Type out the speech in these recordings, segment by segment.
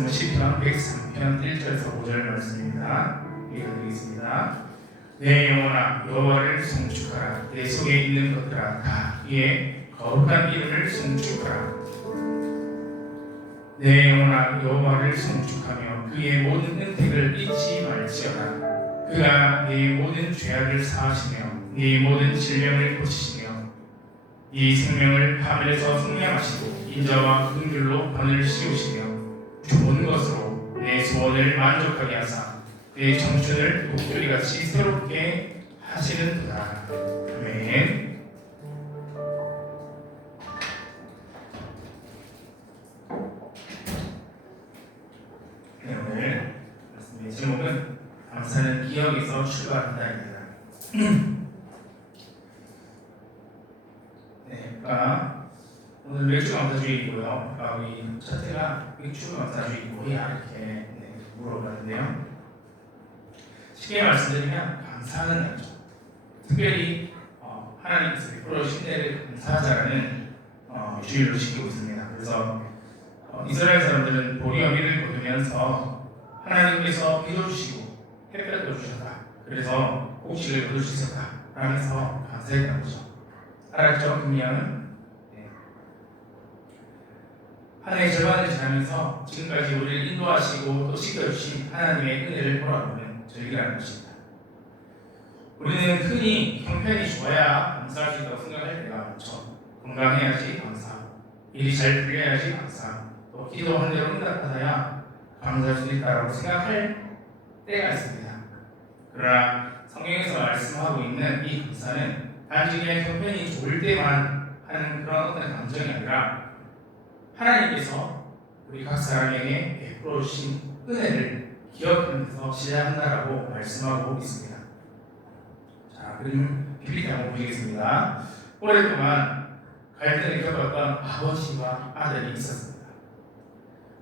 말씀은 시편 103편 1절에서 5절 말씀입니다. 읽어드리겠습니다. 내 영혼아 여호와를 송축하라. 내 속에 있는 것들아 다 그의 거룩한 이름을 송축하라. 내 영혼아 여호와를 송축하며 그의 모든 은택을 잊지 말지어다. 그가 네 모든 죄악을 사하시며 네 모든 질병을 고치시며 네 생명을 하늘에서 성량하시고 인자와 긍휼로 하늘을 씌우시며 좋은 것으로 내 소원을 만족하게 하사 내 청춘을 독수리같이 새롭게 하시는도다. 아멘. 네, 오늘 말씀의 제목은 감사는 기억에서 출발한다입니다. 네, 오늘 맥주 감사주의이고요. 우리 첫째가 맥주 감사주의 뭐야 이렇게 물어봤는데요. 쉽게 말씀드리면 감사하는 날이죠. 특별히 하나님께서 베풀어 주신 때를 감사하자라는 주의를 지키고 있습니다. 그래서 이스라엘 사람들은 보리와 밀을 거두면서 하나님께서 비도 주시고 햇볕도 주셨다. 그래서 곡식을 거둘 수 있었다 라면서 감사했던 거죠. 알았죠? 분명은 한 해의 절반을 지나면서 지금까지 우리를 인도하시고 또 지켜주신 하나님의 은혜를 돌아보는 저희라는 것입니다. 우리는 흔히 형편이 좋아야 감사할 수 있다고 생각할 때가 많죠. 건강해야지 감사하고 일이 잘 풀려야지 감사하고 또 기도한 대로 응답받아야 감사할 수 있다고 생각할 때가 있습니다. 그러나 성경에서 말씀하고 있는 이 감사는 단지 그냥 형편이 좋을 때만 하는 그런 어떤 감정이 아니라 하나님께서 우리 각 사람에게 베풀어 주신 은혜를 기억하면서 시작한다라고 말씀하고 있습니다. 자, 그럼 비비리 한번 보시겠습니다. 오랫동안 갈등을 겪었던 아버지와 아들이 있었습니다.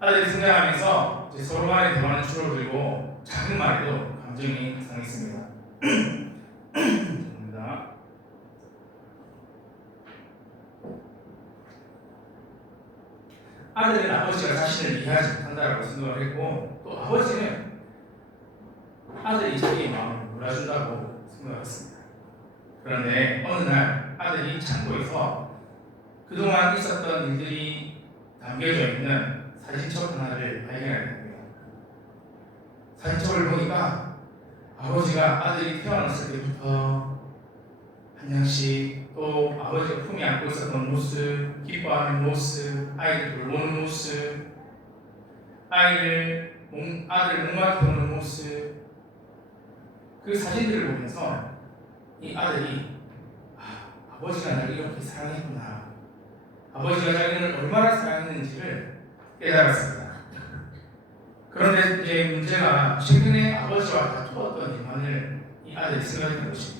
아들이 성장하면서 서로 간의 대화는 줄어들고 작은 말에도 감정이 상했습니다. 아들은 아버지가 자신을 이해하지 못한다고 생각을 했고 또 아버지는 아들이 자기의 마음을 몰라준다고 생각했습니다. 그런데 어느 날 아들이 창고에서 그동안 있었던 일들이 담겨져 있는 사진첩 하나를 발견하게 됩니다. 사진첩을 보니까 아버지가 아들이 태어났을 때부터 한 장씩 또 아버지가 품에 안고 있었던 모습, 기뻐하는 모습, 아이를 돌보는 모습, 아들을 목마르게 보는 모습, 그 사진들을 보면서 이 아들이 아버지가 나를 이렇게 사랑했구나, 아버지가 자기를 얼마나 사랑했는지를 깨달았습니다. 그런데 이제 문제가 최근에 아버지와 다투었던 일만을 이 아들이 생각했던 것입니다.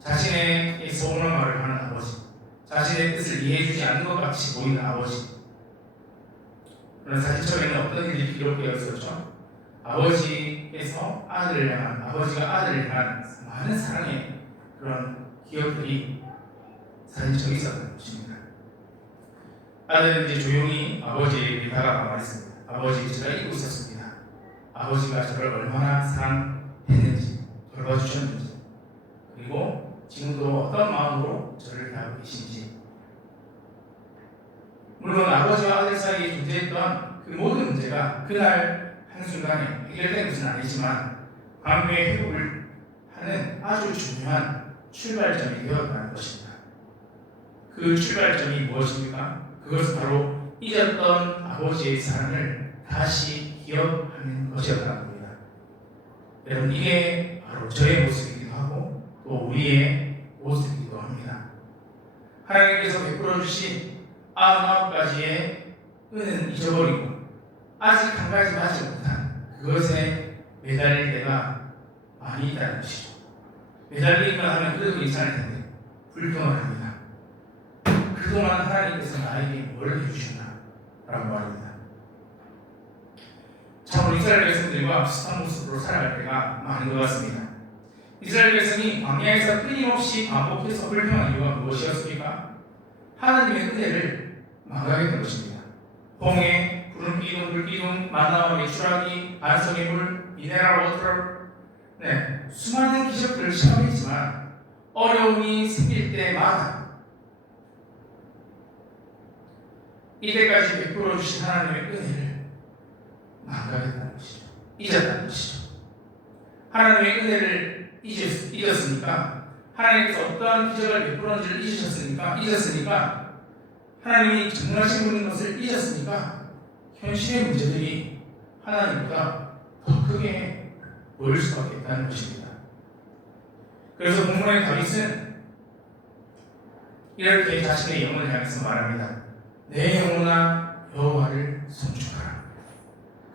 자신의 서운한 말을 하는 아버지, 자신의 뜻을 이해해주지 않는 것 같이 보이는 아버지. 그런 사진첩에는 어떤 일이 기록되어 있었죠? 아버지께서 아들을 향한, 아버지가 아들을 향한 많은 사랑의 그런 기억들이 사진첩에 있었던 것입니다. 아들은 이제 조용히 아버지에게 다가가 말했습니다. 아버지, 제가 잊고 있었습니다. 아버지가 저를 얼마나 사랑했는지, 돌봐주셨는지, 그리고 지금도 어떤 마음으로 저를 다루고 계신지. 물론 아버지와 아들 사이에 존재했던 그 모든 문제가 그날 한순간에 해결된 것은 아니지만 관계의 회복을 하는 아주 중요한 출발점이 되었다는 것입니다. 그 출발점이 무엇입니까? 그것은 바로 잊었던 아버지의 사랑을 다시 기억하는 것이었다는 겁니다. 여러분, 이게 바로 저의 모습이기도 하고 또 우리의 모습이기도 합니다. 하나님께서 베풀어 주신 99가지의 은혜는 잊어버리고 아직 한 가지 하지 못한 그것에 매달릴 때가 많이 있다는 것이죠. 매달리기만 하면 그래도 괜찮을 텐데 불평을 합니다. 그동안 하나님께서 나에게 뭘 해주셨나? 라고 말합니다. 참으로 이스라엘 백성들과 비슷한 모습으로 살아갈 때가 많은 것 같습니다. 이스라엘 백성이 광야에서 끊임없이 반복해서 불평한 이유가 무엇이었습니까? 하나님의 은혜를 망각했던 것입니다. 홍해, 구름 전기기둥, 물기둥, 만나와 메추라기, 반석의 물, 미네랄 워터, 수많은 기적들을 시험했지만 어려움이 생길 때마다 이때까지 베풀어 주신 하나님의 은혜를 망각했다는 것이죠. 잊었다는 것이죠. 하나님의 은혜를 잊었으니까, 하나님께서 어떠한 기적을 베풀었는지를 잊었으니까, 하나님이 전능하신 분인 것을 잊었으니까 현실의 문제들이 하나님보다 더 크게 보일 수밖에 없다는 것입니다. 그래서 본문의 다윗은 이렇게 자신의 영혼을 향해서 말합니다. 내 영혼아 여호와를 송축하라.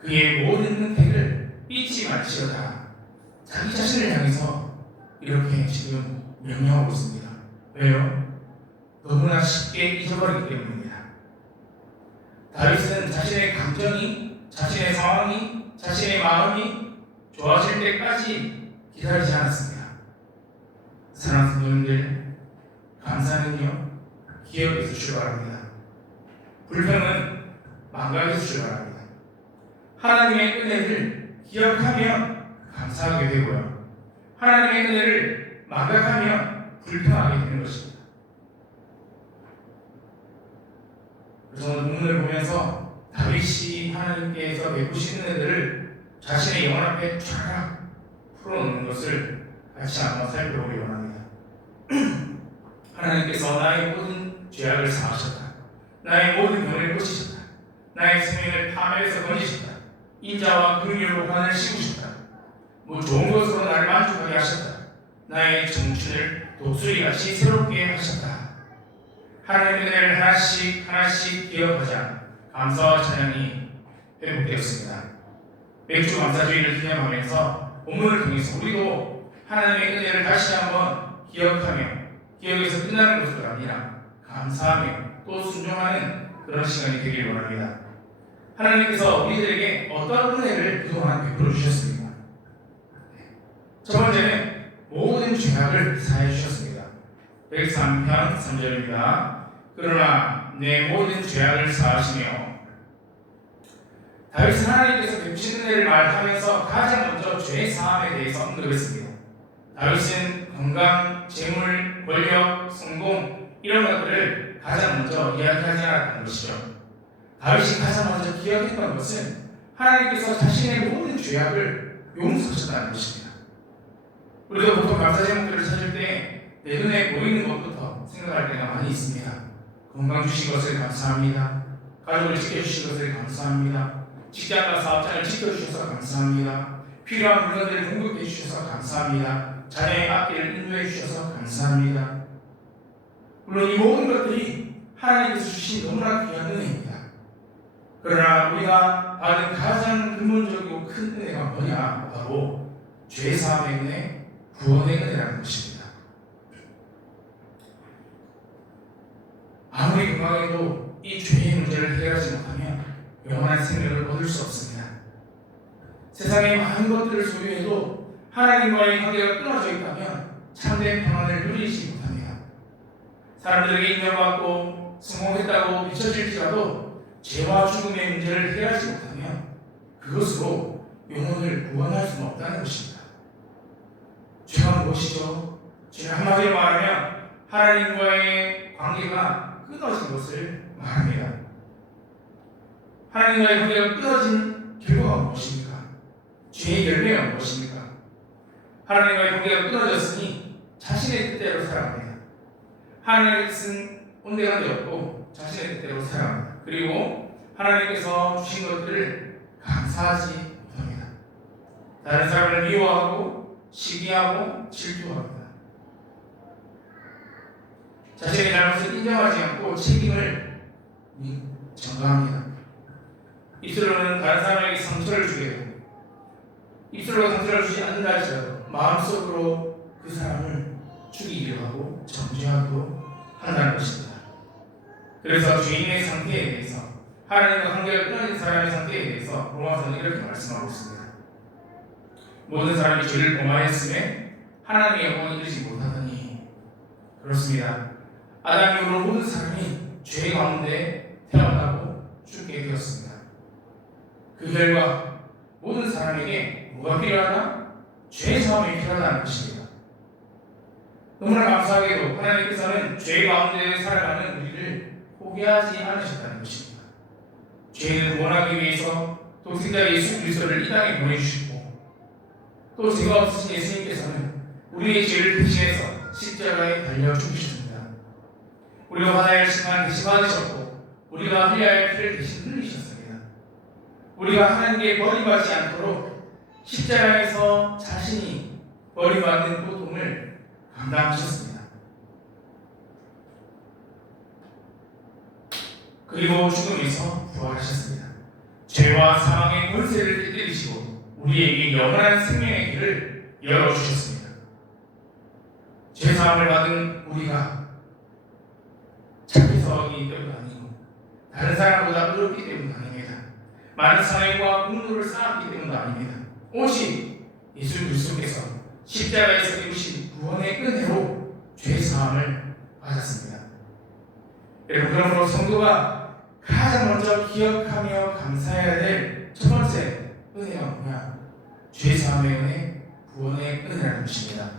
그의 모든 은택을 잊지 말지어다. 자기 자신을 향해서 이렇게 지금 명령하고 있습니다. 왜요? 너무나 쉽게 잊어버리기 때문입니다. 다윗은 자신의 감정이, 자신의 상황이, 자신의 마음이 좋아질 때까지 기다리지 않았습니다. 사랑하는 성도님들, 감사는요 기억에서 출발합니다. 불평은 망각에서 출발합니다. 하나님의 은혜를 기억하면 감사하게 되고요, 하나님의 은혜를 망각하면 불평하게 되는 것입니다. 그래서 본문을 보면서 다윗이 하나님께서 베푸신 은혜들을 자신의 영혼 앞에 쫙 풀어놓는 것을 같이 한번 살펴보기 원합니다. 하나님께서 나의 모든 죄악을 사하셨다. 나의 모든 병을 고치셨다. 나의 생명을 파멸에서 건지셨다. 인자와 긍휼로 관을 씌우셨다. 좋은 것으로 나를 만족하게 하셨다. 나의 청춘을 독수리같이 새롭게 하셨다. 하나님의 은혜를 하나씩 기억하자 감사와 찬양이 회복되었습니다. 맥주 감사주의를 기념하면서 본문을 통해서 우리도 하나님의 은혜를 다시 한번 기억하며, 기억에서 끝나는 것도 아니라 감사하며 또 순종하는 그런 시간이 되기를 원합니다. 하나님께서 우리들에게 어떤 은혜를 그동안 베풀어 주셨습니까? 첫 번째는 모든 죄악을 사해 주셨습니다. 103편 3절입니다. 그러나 내 모든 죄악을 사하시며, 다윗은 하나님께서 베푸신 은혜를 말하면서 가장 먼저 죄 사함에 대해서 언급했습니다. 다윗은 건강, 재물, 권력, 성공 이런 것들을 가장 먼저 이야기하지 않았던 것이죠. 다윗이 가장 먼저 기억했던 것은 하나님께서 자신의 모든 죄악을 용서하셨다는 것입니다. 우리도 보통 감사 제목들을 찾을 때 내 눈에 보이는 것부터 생각할 때가 많이 있습니다. 건강 주신 것을 감사합니다. 가족을 지켜주신 것을 감사합니다. 직장과 사업장을 지켜주셔서 감사합니다. 필요한 물건들을 공급해 주셔서 감사합니다. 자녀의 앞길을 인도해 주셔서 감사합니다. 물론 이 모든 것들이 하나님께서 주신 너무나 귀한 은혜입니다. 그러나 우리가 받은 가장 근본적이고 큰 은혜가 뭐냐? 바로 죄사함의 은혜, 구원의 은혜라는 것입니다. 아무리 건강해도 이 죄의 문제를 해결하지 못하면 영원한 생명을 얻을 수 없습니다. 세상의 많은 것들을 소유해도 하나님과의 관계가 끊어져 있다면 참된 평안을 누리지 못합니다. 사람들에게 인정받고 성공했다고 비춰질지라도 죄와 죽음의 문제를 해결하지 못하면 그것으로 영혼을 구원할 수는 없다는 것입니다. 죄가 무엇이죠? 죄는 한마디로 말하면 하나님과의 관계가 끊어진 것을 말합니다. 하나님과의 관계가 끊어진 결과가 무엇입니까? 죄의 열매가 무엇입니까? 하나님과의 관계가 끊어졌으니 자신의 뜻대로 살아갑니다. 하나님의 뜻은 온데간데 없고 자신의 뜻대로 살아갑니다. 그리고 하나님께서 주신 것들을 감사하지 못합니다. 다른 사람을 미워하고 시기하고 질투합니다. 자신의 잘못을 인정하지 않고 책임을 전가합니다. 입술로는 다른 사람에게 상처를 주게 되고, 입술로 상처를 주지 않는다 할지라도 마음속으로 그 사람을 죽이기도 하고 정죄하기도 한다는 것입니다. 그래서 죄인의 상태에 대해서, 하나님과 관계가 끊어진 사람의 상태에 대해서 로마서는 이렇게 말씀하고 있습니다. 모든 사람이 죄를 범하였음에 하나님의 영광을 이루지 못하더니, 그렇습니다. 아담 이후로 모든 사람이 죄 가운데 태어나고 죽게 되었습니다. 그 결과 모든 사람에게 뭐가 필요하다? 죄 사함이 필요하다는 것입니다. 너무나 감사하게도 하나님께서는 죄 가운데 살아가는 우리를 포기하지 않으셨다는 것입니다. 죄는 구원하기 위해서 독생자 예수 그리스도를 이 땅에 보내주시고 또 죄가 없으신 예수님께서는 우리의 죄를 대신해서 십자가에 달려 죽으셨습니다. 우리가 받아야 할 심판 대신 받으셨고 우리가 흘려야 할 피를 대신 흘리셨습니다. 우리가 하나님께 버림받지 않도록 십자가에서 자신이 버림받는 고통을 감당하셨습니다. 그리고 죽음에서 부활하셨습니다. 죄와 사망의 권세를 깨뜨리시고 우리에게 영원한 생명의 길을 열어주셨습니다. 죄사함을 받은 우리가 착해서이기 때문 아니고 다른 사람보다 어렵기 때문 아닙니다. 많은 사랑과 공로를 쌓았기 때문도 아닙니다. 오직 예수 그리스도께서 십자가에서 이루신 구원의 은혜로 죄사함을 받았습니다. 여러분, 그러므로 성도가 가장 먼저 기억하며 감사해야 될 첫 번째 은혜가 뭐냐? 죄사함의 은혜, 구원의 은혜라는 것입니다.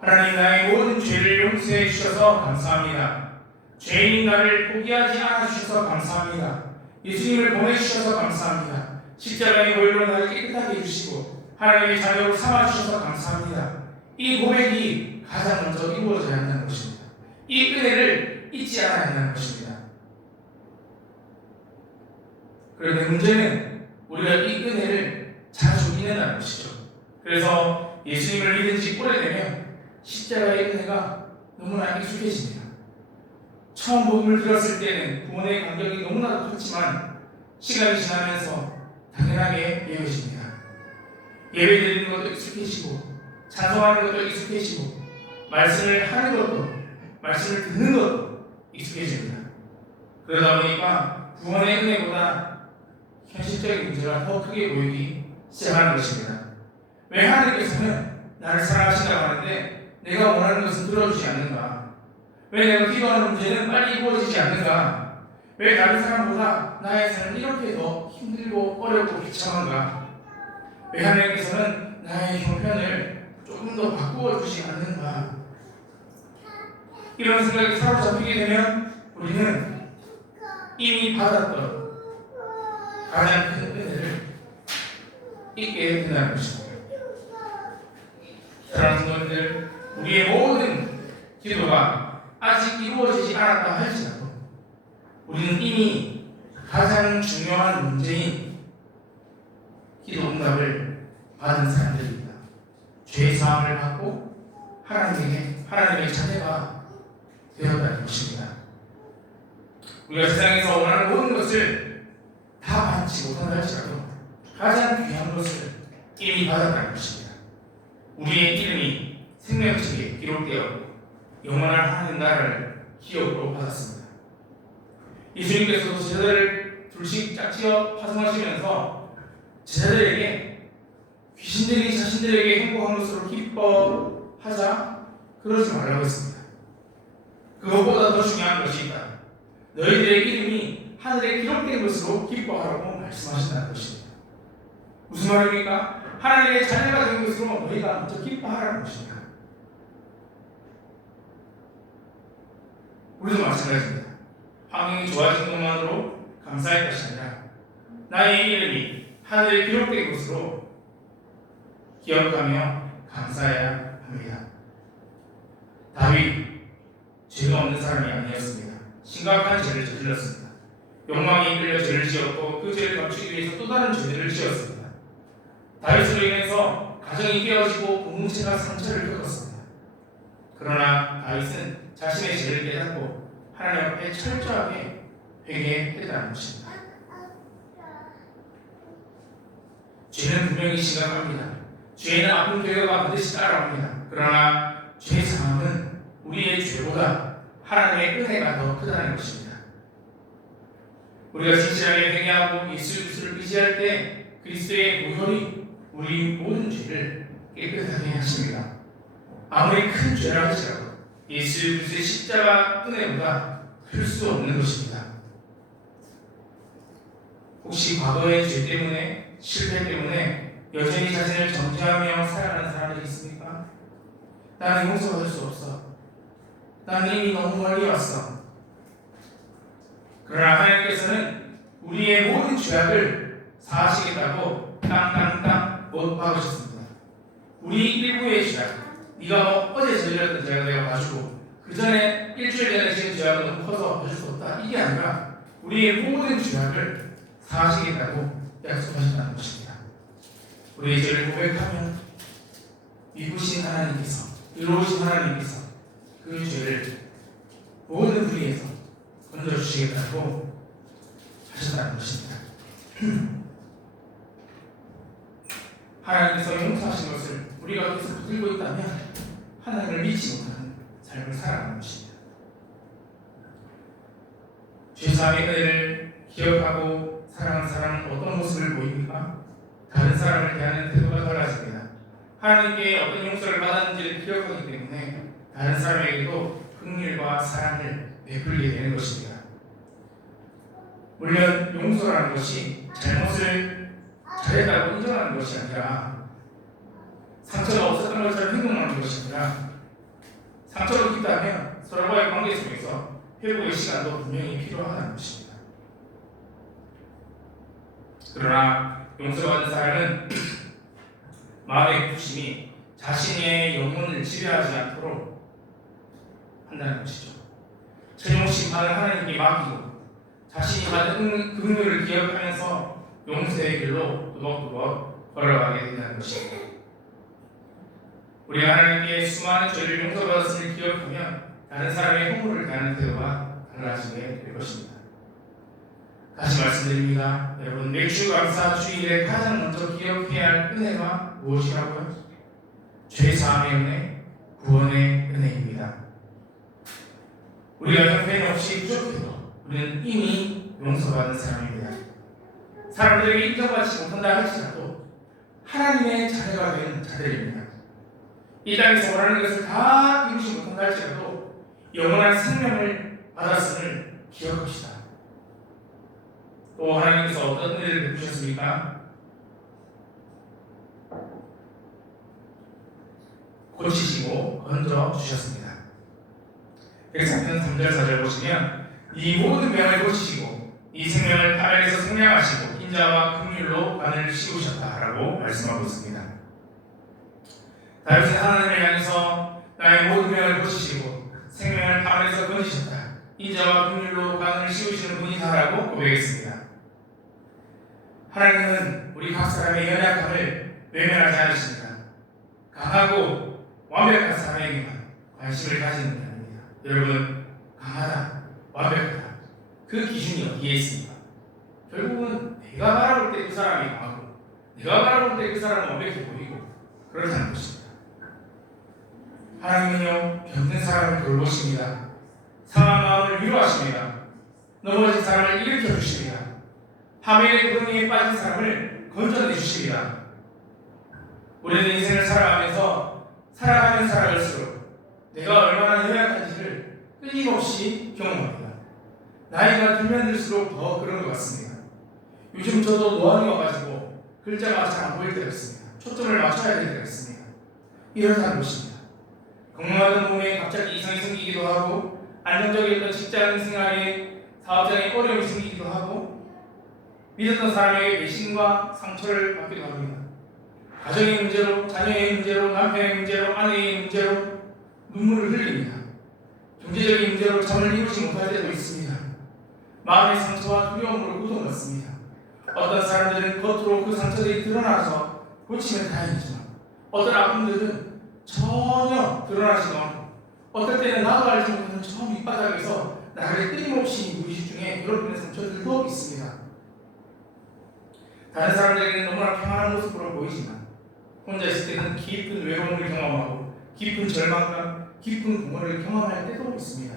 하나님, 나의 모든 죄를 용서해 주셔서 감사합니다. 죄인인 나를 포기하지 않아 주셔서 감사합니다. 예수님을 보내주셔서 감사합니다. 십자가의 보혈로 나를 깨끗하게 해주시고 하나님의 자녀로 삼아주셔서 감사합니다. 이 고백이 가장 먼저 이루어져야 한다는 것입니다. 이 은혜를 잊지 않아야 한다는 것입니다. 그런데 문제는 우리가 이 은혜를 자주 잊는다는 것이죠. 그래서 예수님을 믿은 지 오래되면 십자가의 은혜가 너무나 익숙해집니다. 처음 복음을 들었을 때는 구원의 간격이 너무나도 컸지만 시간이 지나면서 당연하게 여겨집니다. 예배 드리는 것도 익숙해지고 찬송하는 것도 익숙해지고 말씀을 하는 것도 말씀을 듣는 것도 익숙해집니다. 그러다 보니까 구원의 은혜보다 현실적인 문제가 더 크게 보이기 시작하는 것입니다. 왜 하나님께서는 나를 사랑하신다고 하는데 내가 원하는 것은 들어주지 않는가? 왜 내가 기도하는 문제는 빨리 이루어지지 않는가? 왜 다른 사람보다 나의 삶은 이렇게 더 힘들고 어렵고 비참한가? 왜 하나님께서는 나의 형편을 조금 더 바꾸어 주지 않는가? 이런 생각이 사로잡히게 되면 우리는 이미 받았던 가장 큰 은혜를 잊게 된다는 것입니다. 사랑하는 성도님들, 우리의 모든 기도가 아직 이루어지지 않았다 할지라도 우리는 이미 가장 중요한 문제인 기도 응답을 받은 사람들입니다. 죄 사함을 받고 하나님의 자녀가 되었다는 것입니다. 우리가 세상에서 원하는 모든 것을 다 받지 못한다 할지라도 가장 귀한 것을 이미 받았다는 것입니다. 우리의 이름이 생명책에 기록되어 영원한 하나님 나라를 기업으로 받았습니다. 예수님께서도 제자들을 둘씩 짝지어 파송하시면서 제자들에게 귀신들이 자신들에게 행복한 것으로 기뻐하자 그러지 말라고 했습니다. 그것보다 더 중요한 것이 있다. 너희들의 이름이 하늘에 기록된 것으로 기뻐하라고 말씀하신다는 것입니다. 무슨 말입니까? 하나님의 자녀가 된 것으로 너희가 먼저 기뻐하라는 것입니다. 우리도 마찬가지입니다. 환경이 좋아진 것만으로 감사할 것이 아니라 나의 이름이 하늘에 기록된 것으로 기억하며 감사해야 합니다. 다윗, 죄가 없는 사람이 아니었습니다. 심각한 죄를 저질렀습니다. 욕망에 이끌려 죄를 지었고 그 죄를 감추기 위해서 또 다른 죄를 지었습니다. 다윗으로 인해서 가정이 깨어지고 공동체가 상처를 겪었습니다. 그러나 다윗은 자신의 죄를 깨닫고 하나님 앞에 철저하게 회개했다는 것입니다. 죄는 분명히 심각합니다. 죄는 아픈 결과가 반드시 따라옵니다. 그러나 죄 사함은 우리의 죄보다 하나님의 은혜가 더 크다는 것입니다. 우리가 진실하게 회개하고 예수 그리스도를 의지할 때 그리스도의 보혈이 우리 모든 죄를 깨끗하게 하십니다. 아무리 큰 죄라 할지라도 예수 그리스도의 십자가 은혜보다 클 수 없는 것입니다. 혹시 과거의 죄 때문에, 실패 때문에 여전히 자신을 정죄하며 살아가는 사람들이 있습니까? 나는 용서받을 수 없어. 나는 이미 너무 멀리 왔어. 그러나 하나님께서는 우리의 모든 죄악을 사하시겠다고 땅땅땅 못 박으셨습니다. 우리 일부의 죄악, 네가 어제 저질렀던 죄악을 내가 봐주고 그 전에 일주일 전에 지은 죄악은 너무 커서 봐줄 수 없다. 이게 아니라 우리의 모든 죄악을 사하시겠다고 약속하신다는 것입니다. 우리의 죄를 고백하면 미구신 하나님께서, 의로우신 하나님께서 그 죄를 모든 불의에서 건져주시겠다고 하신다는 것입니다. 하나님께서 용서하신 것을 우리가 계속 붙들고 있다면 하나님을 믿지 못하는 삶을 살아가는 것입니다. 죄사함의 은혜를 기억하고 사랑하는 사람은 어떤 모습을 보입니까? 다른 사람을 대하는 태도가 달라집니다. 하나님께 어떤 용서를 받았는지를 기억하기 때문에 다른 사람에게도 긍휼과 사랑을 베풀게 되는 것입니다. 물론 용서라는 것이 잘못을 잘했다고 인정하는 것이 아니라 상처가 없었던 것처럼 행동하는 것이 아니라 상처가 있다면 서로와의 관계 속에서 회복의 시간도 분명히 필요하다는 것입니다. 그러나 용서받은 사람은 마음의 부심이 자신의 영혼을 지배하지 않도록 한다는 것이죠. 최종 심판을 하나님께 맡기고 자신이 받은 긍휼을 기억하면서 용서의 길로 두벅두벅 걸어가게 된다는 것입니다. 우리가 하나님께 수많은 죄를 용서받았음을 기억하면 다른 사람의 허물을 다하는 태도가 달라지게 될 것입니다. 다시 말씀드립니다. 여러분, 맥주감사 주일에 가장 먼저 기억해야 할 은혜가 무엇이라고요? 죄사함의 은혜, 구원의 은혜입니다. 우리가 형편없이 부족해도 우리는 이미 용서받은 사람입니다. 사람들에게 인정받지 못한다 할지라도 하나님의 자녀가 된 자들입니다. 이 땅에서 원하는 것을 다 이루지 못한다 할지라도 영원한 생명을 받았음을 기억합시다. 또 하나님께서 어떤 은혜를 베푸셨습니까? 고치시고 건져 주셨습니다. 그래서 3절 4절 보시면 이 모든 병을 고치시고 이 생명을 하늘에서 생명하시고 인자와 긍휼로 관을 씌우셨다라고 말씀하고 있습니다. 다윗은 하나님을 향해서 나의 모든 병을 고치시고 생명을 하늘에서 건지셨다. 인자와 긍휼로 관을 씌우시는 분이다라고 고백했습니다. 하나님은 우리 각 사람의 연약함을 외면하지 않으십니다. 강하고 완벽한 사람에게만 관심을 가지는 분 아닙니다. 여러분, 강하다, 완벽하다, 그 기준이 어디에 있습니까? 결국은 내가 바라볼 때 그 사람이 강하고 내가 바라볼 때 그 사람은 완벽해 보이고 그렇다는 것입니다. 하나님은요, 병든 사람을 돌보십니다. 상한 마음을 위로하십니다. 넘어진 사람을 일으켜 주십니다. 하멜의 구덩이에 빠진 사람을 건져내 주십니다. 우리는 인생을 살아가면서 살아가면 살아갈수록 내가 얼마나 연약한지를 끊임없이 경험합니다. 나이가 들면 들수록 더 그런 것 같습니다. 요즘 저도 노안이 와가지고 글자가 잘 안 보일 때가 있습니다. 초점을 맞춰야 될 때가 있습니다. 이렇다는 것입니다. 건강하던 몸에 갑자기 이상이 생기기도 하고 안정적이었던 직장 생활에 사업장에 어려움이 생기기도 하고 믿었던 사람에게 배신과 상처를 받기도 합니다. 가정의 문제로, 자녀의 문제로, 남편의 문제로, 아내의 문제로 눈물을 흘립니다. 경제적인 문제로 잠을 이루지 못할 때도 있습니다. 마음의 상처와 두려움으로 고통받습니다. 어떤 사람들은 겉으로 그 상처들이 드러나서 고치면 다행이지만 어떤 아픔들은 전혀 드러나지도 않고 어떨 때는 나도 알지 못하는 저 밑바닥에서 나를 끊임없이 무의식 중에 괴롭히는 상처들도 있습니다. 다른 사람들에게는 너무나 평안한 모습으로 보이지만 혼자 있을 때는 깊은 외로움을 경험하고 깊은 절망과 깊은 공허를 경험할 때도 있습니다.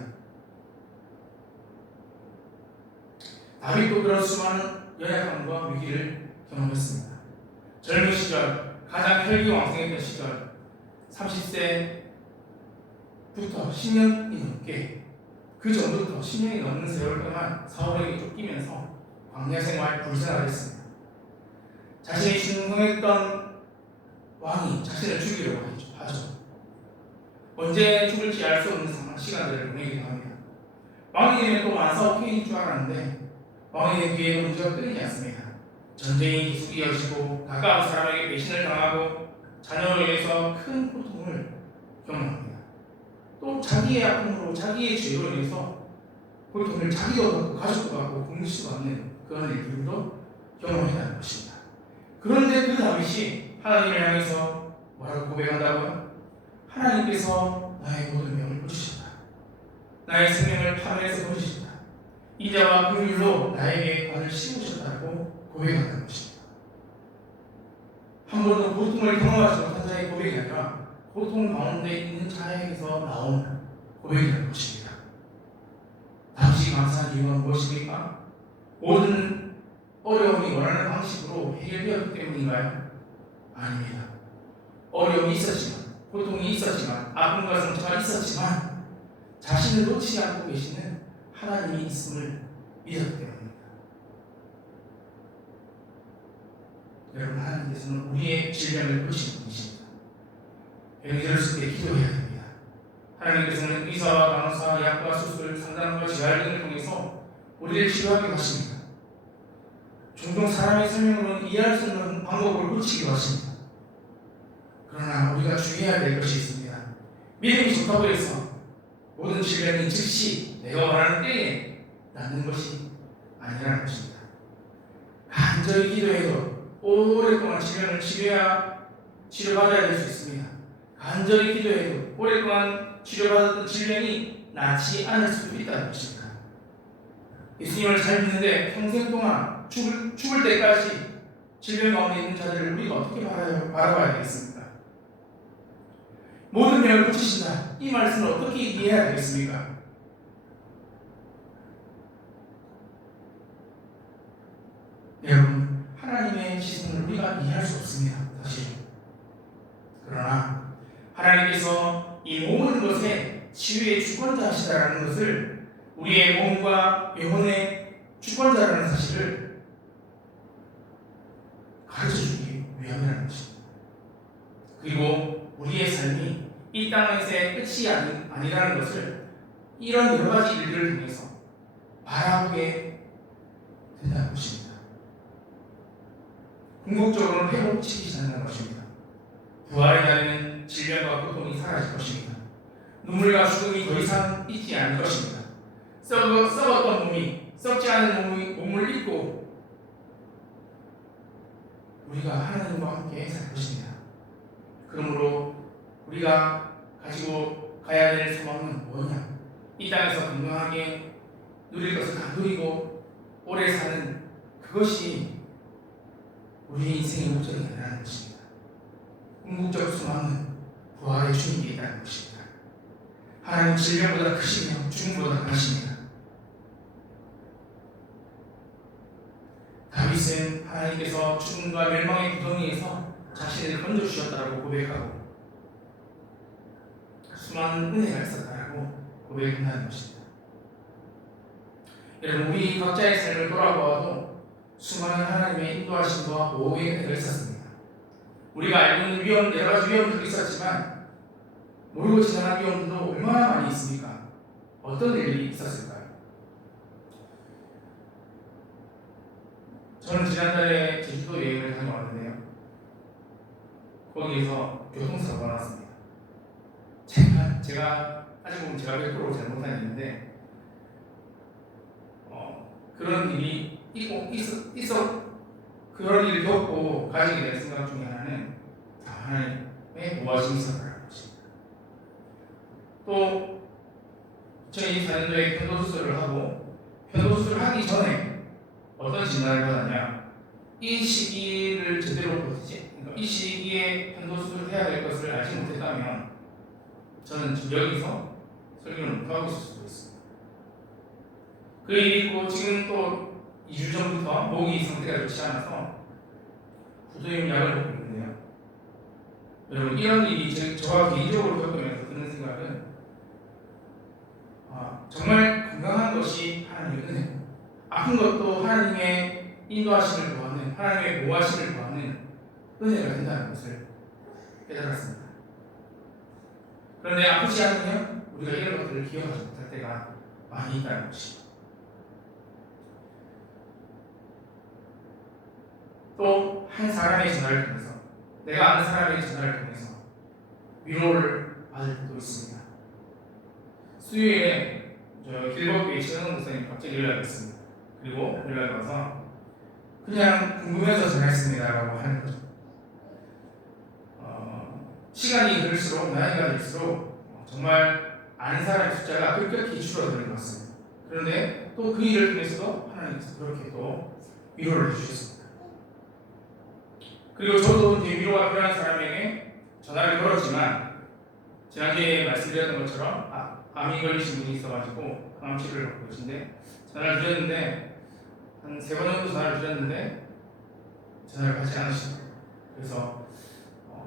다윗도 그런 수많은 연약함과 위기를 경험했습니다. 젊은 시절, 가장 혈기왕성했던 시절, 30세부터 10년이 넘게 그 전부터 10년이 넘는 세월 동안 사울에게 쫓기면서 광야 생활 불생활했습니다. 자신이 충성했던 왕이 자신을 죽이려고 하죠. 언제 죽을지 알 수 없는 시간들을 보내기도 합니다. 왕이 되면 또 만사오 폐인 줄 알았는데 왕이 된 뒤에 문제가 끊이지 않습니다. 전쟁이 계속 이어지고 가까운 사람에게 배신을 당하고 자녀로 인해서 큰 고통을 경험합니다. 또 자기의 아픔으로 자기의 죄로 인해서 고통을 자기도 받고 가족도 받고 공릴 수가 없는 그런 일들도 경험했다는 것입니다. 그런데 그 다윗이 하나님을 향해서 뭐라고 고백한다고요? 하나님께서 나의 모든 명을 고치셨다. 나의 생명을 파멸해서 버리셨다. 이자와 긍휼로 나에게 관을 씌우셨다고 고백한다는 것입니다. 한 번도 고통을 경험하지 못한 자의 고백이 아니라 고통 가운데 있는 자에게서 나온 고백이라는 것입니다. 다윗이 감사한 이유가 무엇입니까? 모든 어려움이 원하는 방식으로 해결되었기 때문인가요? 아닙니다. 어려움이 있었지만, 고통이 있었지만, 아픔과 상처가 있었지만 자신을 놓치지 않고 계시는 하나님이 있음을 믿었기 때문입니다. 여러분, 하나님께서는 우리의 질병을 고치는 분이십니다. 병들었을 때 기도해야 됩니다. 하나님께서는 의사와 간호사, 약과 수술, 상담과 재활 등을 통해서 우리를 치료하기도 하십니다. 종종 사람의 설명으로는 이해할 수 없는 방법을 고치기도 하십니다. 그러나 우리가 주의해야 될 것이 있습니다. 믿음이 좋다고 해서 모든 질병이 즉시 내가 원하는 때에 낫는 것이 아니라는 것입니다. 간절히 기도해도 오랫동안 질병을 치료받아야 될 수 있습니다. 간절히 기도해도 오랫동안 치료받았던 질병이 낫지 않을 수도 있다는 것입니다. 예수님을 잘 믿는데 평생 동안 죽을 때까지 질병 가운데 있는 자들을 우리가 어떻게 바라봐야 되겠습니까? 모든 병을 고치신다. 이 말씀을 어떻게 이해해야 되겠습니까? 여러분, 하나님의 시선을 우리가 이해할 수 없습니다. 사실. 그러나 하나님께서 이 모든 것에 치유의 주권자시다라는 것을, 우리의 몸과 영혼의 주권자라는 사실을 가르쳐주기 위함이라는 것입니다. 그리고 우리의 삶이 이 땅에서의 끝이 아니라는 것을 이런 여러 가지 일들을 통해서 바라보게 된다는 것입니다. 궁극적으로는 회복시키시는 것입니다. 부활에 따른 질병과 고통이 사라질 것입니다. 눈물과 죽음이 더 이상 있지 않을 것입니다. 썩었던 몸이 썩지 않은 몸을 입고 우리가 하나님과 함께 살 것입니다. 그러므로 우리가 가지고 가야 될 소망은 뭐냐? 이 땅에서 건강하게 누릴 것을 다 누리고 오래 사는 그것이 우리 인생의 목적이 아니라는 것입니다. 궁극적 소망은 부활의 주님이 있다는 것입니다. 하나님 질병보다 크시며 죽음보다 강하십니다. 다윗은 하나님께서 죽음과 멸망의 구덩이에서 자신을 건져주셨다고 고백하고 수많은 은혜가 있었다고 고백한다는 것입니다. 여러분, 우리 각자의 삶을 돌아보아도 수많은 하나님의 인도하심과 보호의 은혜가 있었습니다. 우리가 알고 있는 여러 가지 위험들이 있었지만 모르고 지나간 위험들도 얼마나 많이 있습니까? 어떤 일이 있었을까요? 저는 지난달에 제주도 여행을 다녀왔는데요. 거기에서 교통사고가 났습니다. 제가 아직 보면 제가 100% 잘못한 일인데 그런 일이 그런 일을 겪고 가지게 된 생각 중에 하나는 하나님의 모아심이 있었다는 것입니다. 또 2024년도에 편도수술을 하고 편도수술을 하기 전에 어떤 진단을 받았냐, 이 시기를 제대로 버티지, 그러니까 이 시기에 편도수술을 해야 될 것을 알지 못했다면 저는 지금 여기서 설교를 못하고 있을 수도 있습니다. 그 일이 있고 지금 또 2주 전부터 목이 상태가 좋지 않아서 부도염 약을 먹고 있는데요. 여러분, 이런 일이 저와 개인적으로 겪으면서 드는 생각은 정말 건강한 것이 하나님의 은혜고 아픈 것도 하나님의 인도하심을 구하는, 하나님의 보호하심을 구하는 은혜가 된다는 것을 깨달았습니다. 그런데 아프지 않으면 우리가 이런 것들을 기억하지 못할 때가 많이 있다는 것입니다. 또 한 사람의 전화를 통해서, 내가 아는 사람의 전화를 통해서 위로를 받을 때도 있습니다. 수요일에 길법교회 최은원 목사님 갑자기 연락이 왔습니다. 그리고 연락이 와서 그냥 궁금해서 전화했습니다라고 하는 거죠. 시간이 들수록, 나이가 들수록 정말 아는 사람의 숫자가 급격히 줄어드는 것 같습니다. 그런데 또 그 일을 통해서도 하나님께서 그렇게 또 위로를 해주셨습니다. 그리고 저도 이제 위로가 필요한 사람에게 전화를 걸었지만, 지난주에 말씀드렸던 것처럼 암이 걸리신 분이 있어가지고 암 치료를 받고 계신데, 전화를 드렸는데 한 3번 정도 전화를 드렸는데 전화를 받지 않으시더라고요. 그래서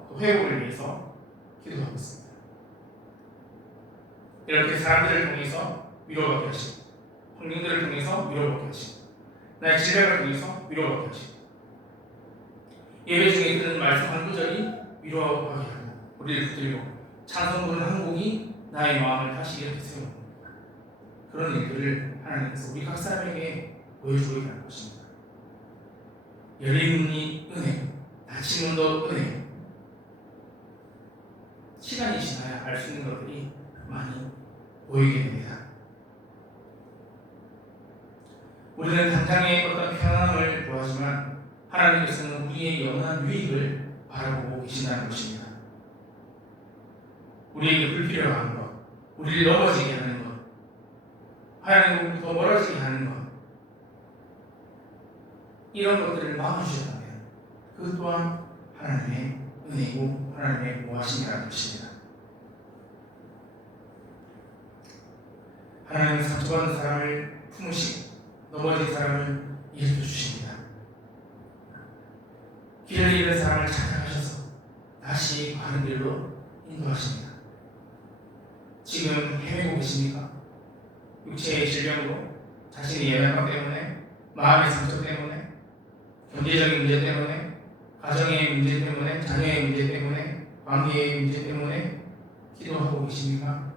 또 회복을 위해서 기도하고 있습니다. 이렇게 사람들을 통해서 위로받게 하시고, 환경들을 통해서 위로받게 하시고, 나의 질병을 통해서 위로받게 하시고, 예배 중에 듣는 말씀 한 구절이 위로하게 하고 우리를 붙들고, 찬송 부르는 한 곡이 나의 마음을 다시 이렇게 세우는 그런 일들을 하나님께서 우리 각 사람에게 보여주고 있다는 것입니다. 열린 눈이 은혜, 닫힌 눈도 은혜. 시간이 지나야 알 수 있는 것들이 많이 보이게 됩니다. 우리는 당장의 어떤 편안함을 구하지만 하나님께서는 우리의 영원한 유익을 바라보고 계신다는 것입니다. 우리에게 불필요한 것, 우리를 넘어지게 하는 것, 하나님으로부터 멀어지게 하는 것, 이런 것들을 막아주셨다면 그 또한 하나님의 은혜고 하나님의 보호하심이라는 것입니다. 하나님은 상처받은 사람을 품으시고 넘어진 사람을 일으켜주십니다. 길을 잃은 사람을 찾아가셔서 다시 바른 길로 인도하십니다. 지금 헤매고 계십니까? 육체의 질병으로, 자신의 예민함 때문에, 마음의 상처 때문에, 경제적인 문제 때문에, 가정의 문제 때문에, 자녀의 문제 때문에, 관계의 문제 때문에 기도하고 계십니까?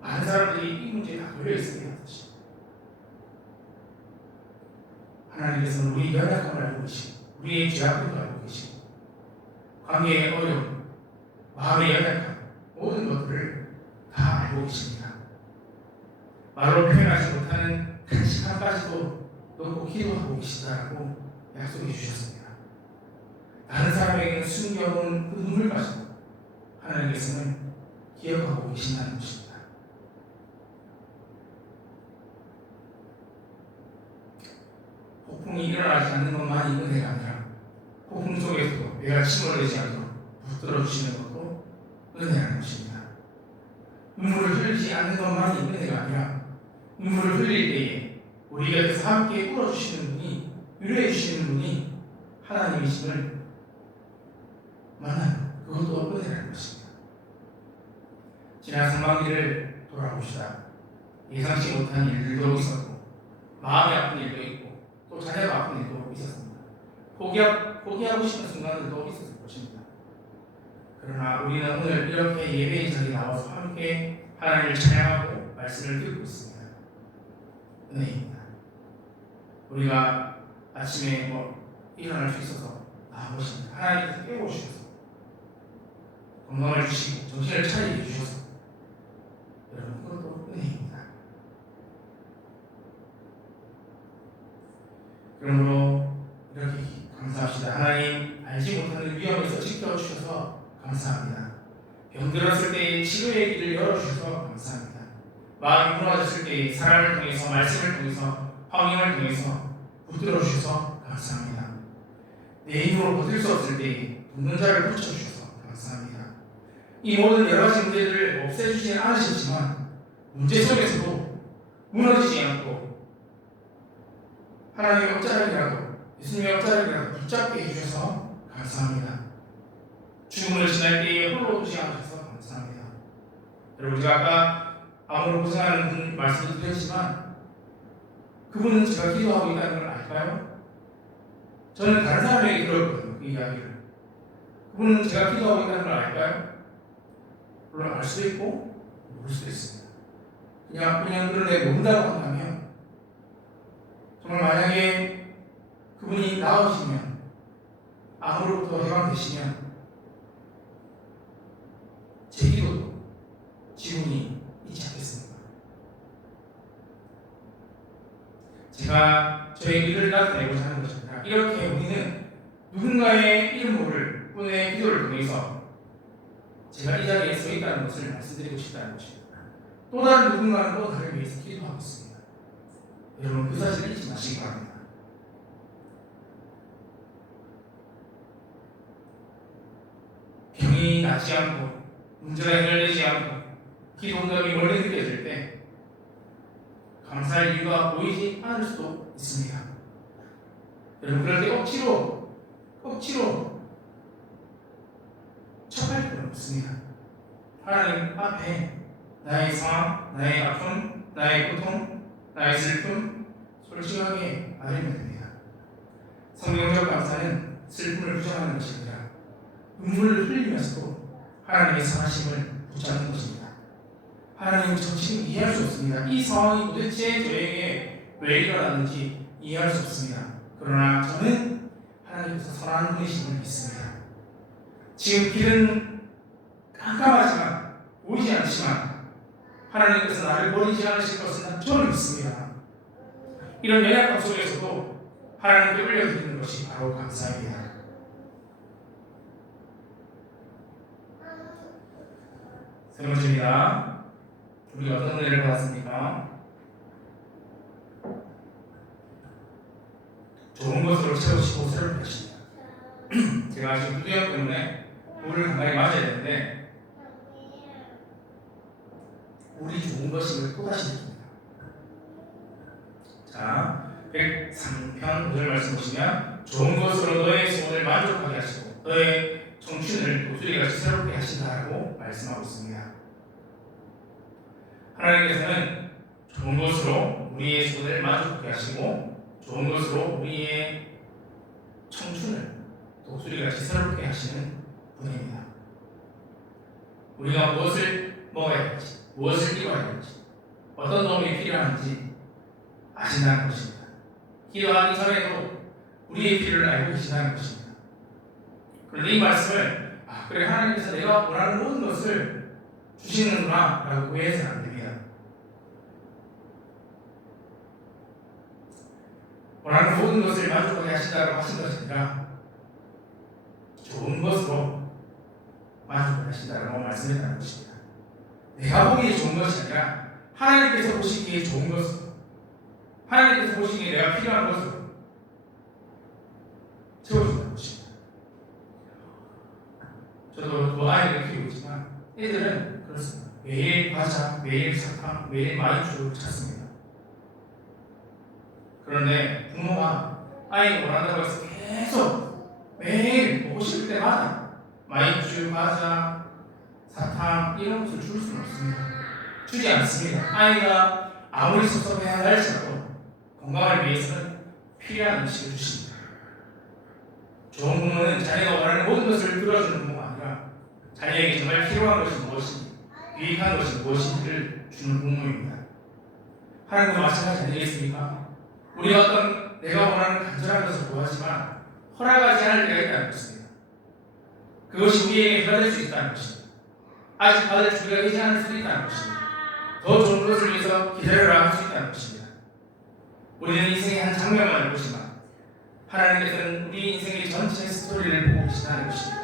많은 사람들이 이 문제에 다 걸려있습니다. 하나님께서는 우리 연약함을 알고 계시고, 우리의 죄악도 알고 계시고, 관계의 어려움, 마음의 연약함, 모든 것들을 다 알고 계십니다. 말로 표현하지 못하는 탄식함까지도 놓고 기도하고 계시다라고 약속해 주셨습니다. 다른 사람에게는 숨겨놓은 그 눈물까지도 하나님께서는 기억하고 계신다는 것입니다. 폭풍이 일어나지 않는 것만이 은혜가 아니라 폭풍 속에서도 내가 침을 흘리지 않도록 붙들어 주시는 것도 은혜라는 것입니다. 눈물을 흘리지 않는 것만이 은혜가 아니라 눈물을 흘릴 때에 우리 곁에서 함께 울어주시는 분이, 위로해 주시는 분이 하나님이심을 만나는 그것도 은혜라는 것입니다. 지난 상반기를 돌아봅시다. 예상치 못한 일들도 있었고, 마음이 아픈 일도 있고, 또 자녀가 아픈 일도 있었습니다. 포기하고 싶은 순간들도 있었을 것입니다. 그러나 우리는 오늘 이렇게 예배의 자리에 나와서 함께 하나님을 찬양하고 말씀을 듣고 있습니다. 은혜입니다. 우리가 아침에 일어날 수 있어서 나온 것입니다. 하나님께서 깨워주셔서 건강을 주시고 정신을 차리게 해주셔서, 여러분 그것도 은혜입니다. 그러므로 이렇게 감사합시다. 하나님, 알지 못하는 위험에서 지켜주셔서 감사합니다. 병들었을 때의 치료의 길을 열어주셔서 감사합니다. 마음이 무너졌을 때 사람을 통해서, 말씀을 통해서, 환경을 통해서 붙들어주셔서 감사합니다. 내 힘으로 버틸 수 없을 때 돕는 자를 붙여주셔서 감사합니다. 이 모든 여러 가지 문제들을 없애주지 않으셨지만 문제 속에서도 무너지지 않고 하나님의 옷자락이라도, 예수님의 옷자락이라도 붙잡게 해주셔서 감사합니다. 죽음을 지날 때에 홀로 두지 않으셔서 감사합니다. 여러분, 제가 아까 암으로 고생하는 분 말씀을 드렸지만 그분은 제가 기도하고 있다는 걸 알까요? 저는 다른 사람에게 들었거든요. 그 이야기를. 그분은 제가 기도하고 있다는 걸 알까요? 물론 알 수도 있고 모를 수도 있습니다. 그냥 그런데 모른다고 한다면 정말 만약에 그분이 나오시면 암으로부터 해방되시면 제 기도도 지분이 있지 않겠습니까? 제가 저의 일을 나타내고자 하는 것입니다. 이렇게 우리는 누군가의 이름 모를 분의 기도를 통해서 제가 이 자리에 서 있다는 것을 말씀드리고 싶다는 것입니다. 또 다른 누군가는 또 다른 위해서 기도하고 있습니다. 여러분 그 사실을 잊지 마시기 바랍니다. 병이 낫지 않고 문제가 해결되지 않고 기도 응답이 멀리 느껴질 때 감사할 이유가 보이지 않을 수도 있습니다. 여러분 그럴 때 억지로 척할 필요는 없습니다. 하나님 앞에 나의 상황, 나의 아픔, 나의 고통, 나의 슬픔 솔직하게 말하면 됩니다. 성경적 감사는 슬픔을 부정하는 것이 아니라 눈물을 흘리면서도 하나님의 선하심을 붙잡는 것입니다. 하나님 저 지금 이해할 수 없습니다. 이 상황이 도대체 저에게 왜 일어났는지 이해할 수 없습니다. 그러나 저는 하나님께서 선한 분이심을 믿습니다. 지금 길은 깜깜하지만 보이지 않지만 하나님께서 나를 버리지 않으실 것은 저는 믿습니다. 이런 연약함 속에서도 하나님께 올려드리는 것이 바로 감사입니다. 세 번째입니다. 우리가 어떤 은혜를 받았습니까? 좋은 것으로 채우시고 새롭게 하십니다. 제가 지금 두개역 때문에 물을 간간히 맞아야 되는데 우리 좋은 것임을 또다시 느낍니다. 자, 103편 5절 말씀 보시면 좋은 것으로 너의 소원을 만족하게 하시고 너의 청춘을 도수리같이 새롭게 하신다라고 말씀하고 있습니다. 하나님께서는 좋은 것으로 우리의 소원을 만족하게 하시고 좋은 것으로 우리의 청춘을 독수리같이 새롭게 하시는 분입니다. 우리가 무엇을 먹어야 할지, 무엇을 입어야 할지, 어떤 도움이 필요한지 아신다는 것입니다. 기도하기 전에도 우리의 필요를 알고 계신다는 것입니다. 그런데 이 말씀을 그래 하나님께서 내가 원하는 모든 것을 주시는구나 라고 오해해서는 안 됩니다. 원하는 모든 것을 만족하게 하신다고 하신 것이 아니라 좋은 것으로 만족하게 하신다고 말씀했다는 것입니다. 내가 보기에 좋은 것이 아니라 하나님께서 보시기에 좋은 것으로, 하나님께서 보시기에 내가 필요한 것으로 채워준다는 것입니다. 저도 두 아이를 키우고 있지만 애들은 그렇습니다. 매일 과자, 매일 사탕, 매일 마이쮸 찾습니다. 그런데 부모가 아이가 원한다고 해서 계속 매일 먹고 싶을 때마다 마이쮸, 과자, 사탕 이런 것을 줄 수는 없습니다. 주지 않습니다. 아이가 아무리 섭섭해야 할지라도 건강을 위해서는 필요한 음식을 주십니다. 좋은 부모는 자녀가 원하는 모든 것을 들어주는 부모가 아니라 자녀에게 정말 필요한 것이 무엇인지, 유익한 것이 무엇인지를 주는 부모입니다. 하나님도 마찬가지 아니겠습니까? 우리가 내가 원하는 간절한 것을 구하지만 허락하지 않을 때가 있다는 것입니다. 그것이 우리에게 받을 수 있다는 것입니다. 아직 받을 준비가 되지 않을 수도 있다는 것입니다. 더 좋은 것을 위해서 기다려라 할 수 있다는 것입니다. 우리는 인생의 한 장면만을 보지만 하나님께서는 우리 인생의 전체 스토리를 보고 계시다는 것입니다.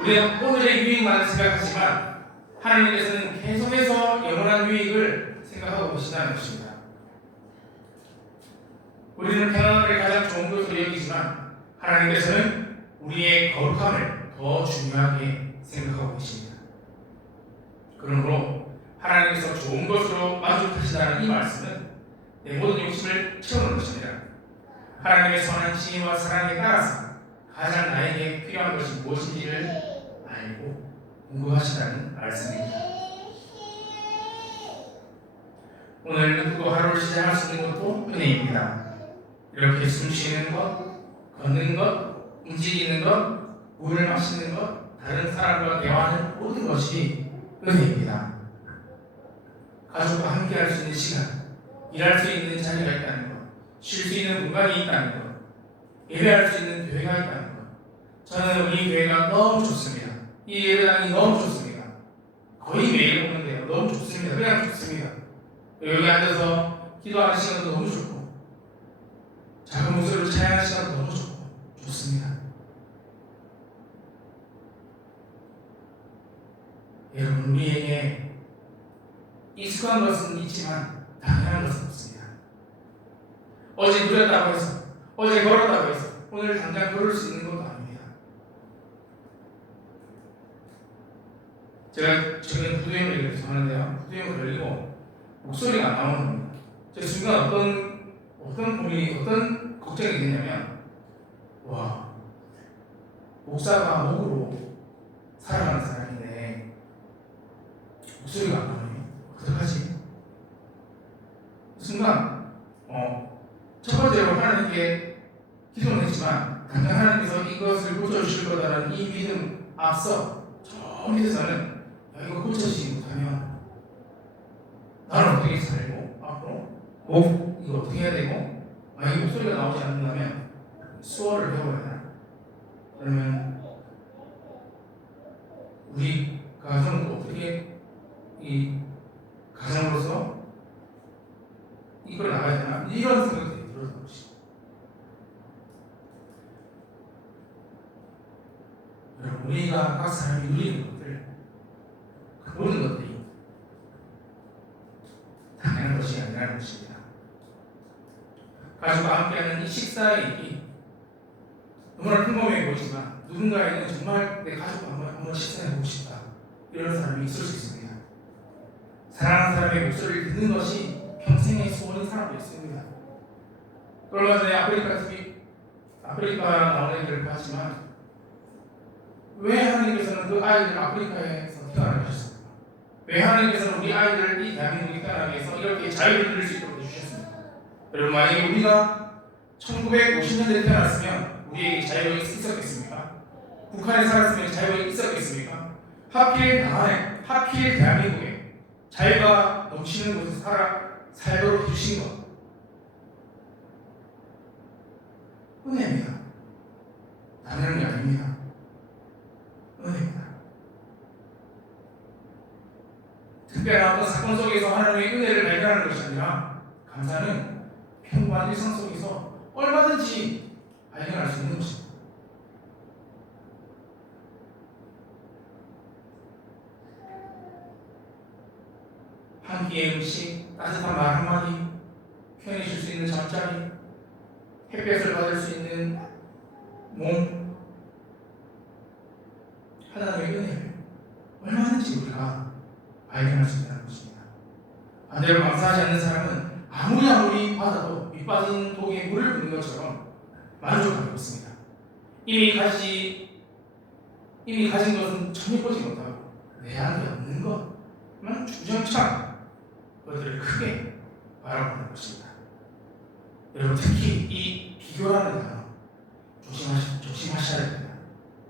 우리는 오늘의 유익만 생각하지만 하나님께서는 계속해서 영원한 유익을 생각하고 계시다는 것입니다. 우리는 평안을 가장 좋은 것으로 여기지만 하나님께서는 우리의 거룩함을 더 중요하게 생각하고 계십니다. 그러므로 하나님께서 좋은 것으로 만족하시다는 이 말씀은 내 모든 욕심을 채우는 것이 아니라 하나님의 선한 지혜와 사랑에 따라서 가장 나에게 필요한 것이 무엇인지를 알고 공부하시다는 말씀입니다. 오늘 또 하루를 시작할 수 있는 것도 은혜입니다. 이렇게 숨 쉬는 것, 걷는 것, 움직이는 것, 물을 마시는 것, 다른 사람과 대화하는 모든 것이 은혜입니다. 가족과 함께 할 수 있는 시간, 일할 수 있는 자리가 있다는 것, 쉴 수 있는 공간이 있다는 것, 예배할 수 있는 교회가 있다는 것. 저는 우리 교회가 너무 좋습니다. 이 예배당이 너무 좋습니다. 거의 매일 오는데요. 너무 좋습니다. 그냥 좋습니다. 여기 앉아서 기도하는 시간도 너무 좋고, 작은 목소리로 찬양하는 시간도 너무 좋고, 좋습니다. 여러분, 우리에게 익숙한 것은 있지만 당연한 것은 없습니다. 어제 누렸다고 해서, 어제 걸었다고 해서 오늘 당장 걸을 수 있는 것도 아닙니다. 제가 최근에 부두염을 계속 하는데요. 부두염을 걸리고 목소리가 안 나오는 겁니다. 제가 순간 어떤 고민이, 어떤 걱정이 되냐면, 와, 목사가 목으로 살아가는 사람인데 목소리가 안 나오네. 어떡하지? 순간 첫 번째로 하나님께 기도는 했지만 당장 하나님께서 이것을 고쳐주실 거다라는 이 믿음 앞서 저 밑에서는 이거 고쳐지지 못하면 나는 어떻게 살고 앞으로 이거 어떻게 해야 되고, 만약에 목소리가 나오지 않는다면 수어를 배워야 되나? 그러면 우리 가정은 또 어떻게 이 가정으로서 이걸 나가야 되나? 이런 생각들이 들었던 것이죠. 여러분, 우리가 각 사람이 누리는 것들, 그 모든 것들이 당연한 것이 아니라는 것입니다. 가족과 함께하는 이 식사의 일이 너무나 평범해 보이지만 누군가에는 정말 내 가족과 한번 식사해보고 싶다, 이런 사람이 있을 수 있습니다. 사랑하는 사람의 목소리를 듣는 것이 평생의 소원인 사람도 있습니다. 얼마 전에 아프리카 나오는 애들을 봤지만 왜 하나님께서는 그 아이들을 아프리카에서 태어나게 하셨습니까? 왜 하나님께서는 우리 아이들을 이 대한민국에 태어나게 해서 이렇게 자유를 누릴 수 있도록 해주셨습니까? 여러분, 만약에 우리가 1950년대에 태어났으면 우리에게 자유가 있었겠습니까? 북한에 살았으면 자유가 있었겠습니까? 하필 대한민국에 자유가 넘치는 곳에서 살도록 해주신 것, 은혜입니다. 당연한 게 아닙니다. 은혜입니다. 특별한 어떤 사건 속에서 하나님의 은혜를 발견하는 것이 아니라, 감사는 평범한 일상 속에서 얼마든지 발견할 수 있는 것입니다. 한 끼의 음식, 따뜻한 말 한마디, 편히 쉴 수 있는 잠자리, 햇볕을 받을 수 있는 몸, 하나님의 은혜를 얼마든지 우리가 발견할 수 있다는 것입니다. 반대로 감사하지 않는 사람은 아무리 받아도 밑빠진 독에 물을 붓는 것처럼 만족하고 있습니다. 이미 가진 것은 전혀 보지 못하고 내 안에 없는 것만 주정창 그것들을 크게 바라보는 것입니다. 여러분, 특히 이 비교라는 단어 조심하셔야 됩니다.